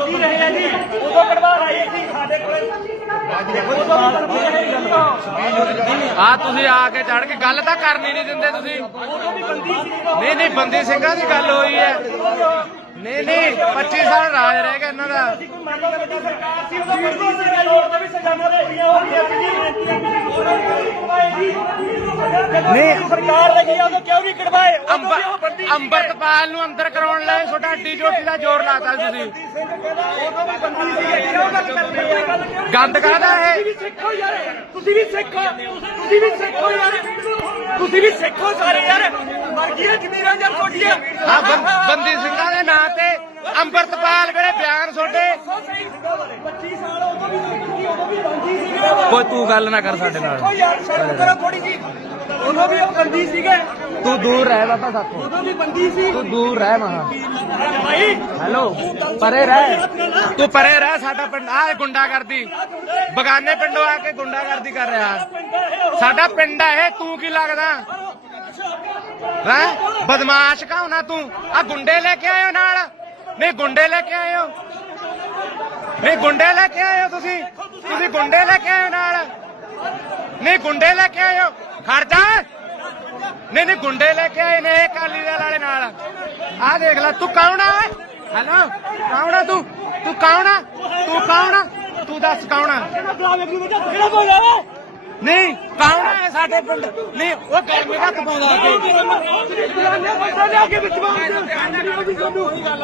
ਰਹੇ ਆ ਜੀ। ਉਦੋਂ ਕਢਵਾ ਆਏ ਸੀ ਸਾਡੇ ਕੋਲੇ। ਆ ਤੁਸੀਂ ਆ ਕੇ ਚੜ ਕੇ ਗੱਲ ਤਾਂ ਕਰਨੀ ਨਹੀਂ ਦਿੰਦੇ ਤੁਸੀਂ। ਨਹੀਂ ਨਹੀਂ ਬੰਦੀ ਸਿੰਘਾਂ ਦੀ ਗੱਲ ਹੋਈ ਹੈ। ਨਹੀਂ ਨਹੀਂ 25 ਸਾਲ ਰਾਜ ਰਹਿ ਗਿਆ ਇਹਨਾਂ ਦਾ। ਸਰਕਾਰ ਸੀ ਉਦੋਂ ਬੰਦੀ ਸੀ ਲੋੜ ਤੇ ਵੀ ਸਜ਼ਾਵਾਂ ਨਹੀਂ ਸਰਕਾਰ ਲੱਗੀ ਕਿਉਂ ਨਹੀਂ ਕਢਵਾਏ ਅੰਮ੍ਰਿਤਪਾਲ ਨੂੰ ਅੰਦਰ ਕਰਾਉਣ ਲਈ ਤੁਹਾਡਾ ਡੀ ਜੋਟੀ ਦਾ ਜ਼ੋਰ ਲਾਤਾ ਤੁਸੀਂ। ਸੀ ਗੰਦ ਕਾਹਦਾ ਇਹ ਤੁਸੀਂ ਵੀ ਸਿੱਖੋ ਯਾਰ। ਤੁਸੀਂ ਵੀ ਸਿੱਖੋ। ਤੁਸੀਂ ਵੀ ਸਿੱਖੋ। ਯਾਰ। ਤੁਸੀਂ ਵੀ ਸਿੱਖੋ ਸਾਰੇ ਯਾਰ। ਵਰਗੀਆਂ ਜ਼ਮੀਰਾਂ ਜਾਂ ਤੁਹਾਡੀਆਂ। ਆ ਬੰਦੀ ਸਿੰਘਾਂ ਦੇ ਨਾਂ ਤੇ ਅੰਮ੍ਰਿਤਪਾਲ ਵੇਲੇ ਬਿਆਨ ਤੁਹਾਡੇ। 25 ਸਾਲ ਉਦੋਂ ਵੀ ਉਦੋਂ ਵੀ ਬੰਦੀ ਸੀਗੇ ਕੋਈ ਤੂੰ ਗੱਲ ਨਾ ਕਰ ਸਾਡੇ ਨਾਲ। ਦੇਖੋ ਯਾਰ ਸ਼ਰਮ ਕਰੋ ਥੋੜੀ ਜੀ। ਉਦੋਂ ਵੀ ਉਹ ਬੰਦੀ ਸੀਗੇ। ਤੂੰ ਦੂਰ ਰਹਿ ਬਾਬਾ ਸਾਥੋਂ। ਉਦੋਂ ਵੀ ਬੰਦੀ ਸੀ। ਤੂੰ ਦੂਰ ਰਹਿ ਮਹਾ ਭਾਈ ਹੈਲੋ ਪਰੇ ਰਹਿ। ਤੂੰ ਪਰੇ ਰਹਿ ਸਾਡਾ ਪਿੰਡ। ਆ ਗੁੰਡਾ ਕਰਦੀ ਬਗਾਨੇ ਪਿੰਡੋਂ ਆ ਕੇ ਗੁੰਡਾ ਕਰਦੀ ਕਰ ਰਿਹਾ। ਸਾਡਾ ਪਿੰਡ ਹੈ ਇਹ ਤੂੰ ਕੀ ਲੱਗਦਾ? ਹੈ? ਬਦਮਾਸ਼ ਕਾਉਣਾ ਤੂੰ? ਆ ਗੁੰਡੇ ਲੈ ਕੇ ਆਇਓ ਨਾਲ? ਨਹੀਂ ਗੁੰਡੇ ਲੈ ਕੇ ਆਇਓ ਨਹੀਂ ਗੁੰਡੇ ਲੈ ਕੇ ਆਇਓ ਤੁਸੀਂ? ਤੁਸੀਂ ਗੁੰਡੇ ਲੈ ਕੇ ਆਇਓ ਨਾਲ? ਨਹੀਂ, ਗੁੰਡੇ ਲੈ ਕੇ ਆਇਓ। ਖੜ ਜਾ। ਨਹੀਂ ਨਹੀਂ, ਗੁੰਡੇ ਲੈ ਕੇ ਆਏ ਨੇ ਅਕਾਲੀ ਦਲ ਵਾਲੇ ਨਾਲ। ਆਹ ਦੇਖ ਲੈ, ਤੂੰ ਕੌਣ ਆ? ਹੈਲੋ, ਕੌਣ ਆ ਤੂੰ? ਤੂੰ ਕੌਣ ਆ? ਤੂੰ ਕੌਣ ਆ? ਤੂੰ ਦੱਸ ਕੌਣ ਆ? ਨਹੀਂ, ਕੌਣ ਆ ਸਾਡੇ ਪਿੰਡ? ਨਹੀਂ, ਉਹ ਗਰਮੀ ਦਾ ਪਾਉਂਦਾ ਆ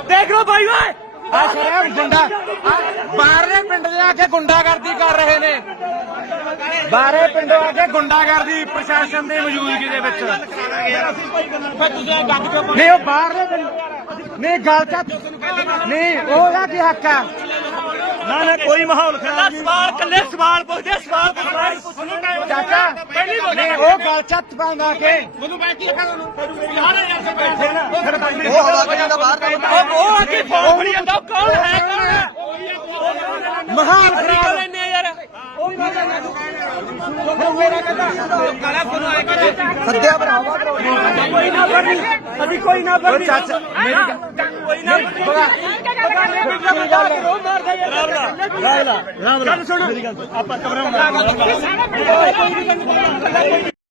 ਦੇਖ ਲਓ ਭਾਈ ਓਏ। ਆ ਸ਼ਰਾਬ ਗੁੰਡਾ। ਆਹ ਬਾਹਰਲੇ ਪਿੰਡ ਦੇ ਆ ਕੇ ਗੁੰਡਾਗਰਦੀ ਕਰ ਰਹੇ ਨੇ। ਬਾਹਰੇ ਪਿੰਡੋਂ ਆ ਕੇ ਗੁੰਡਾਗਰਦੀ ਪ੍ਰਸ਼ਾਸਨ ਦੀ ਮੌਜੂਦਗੀ ਦੇ ਵਿੱਚ। ਨਹੀਂ ਉਹ ਬਾਹਰਲੇ ਪਿੰਡ ਨਹੀਂ ਗੱਲ ਤਾਂ ਨਹੀਂ ਉਹਦਾ ਕੀ ਹੱਕ ਆ? ਨਾ ਨਾ ਕੋਈ ਮਾਹੌਲ ਖਰਾਬ ਨਹੀਂ। ਸਵਾਲ ਕੱਲੇ ਸਵਾਲ ਪੁੱਛਦੇ ਸਵਾਲ ਪੁੱਛਣਾ ਚਾਚਾ ਨਹੀਂ ਉਹ ਗੱਲ ਚੱਤ ਪਾਉਂਦਾ ਕੇ। ਉਹ ਹਵਾ ਕਰ ਜਾਂਦਾ ਬਾਹਰ ਉਹ ਅੱਗੇ ਫੋਨ ਫੜੀ ਜਾਂਦਾ ਉਹ ਕੌਣ ਹੈ ਕੌਣ ਹੈ? ਮਹਾਨ ਅਸੀਂ ਕਰ ਲੈਨੇ ਆ ਯਾਰ। ਸੱਦਿਆ ਭਰਾਵਾ ਕੋਈ ਨਾ ਬਣੀ ਅਸੀਂ ਕੋਈ ਨਾ ਬਣੀ ਚਾਚਾ ਰਾਵਲਾ ਰਾਵਲਾ ਗੱਲ ਸੁਣ ਆਪਾਂ ਕਮਰਾ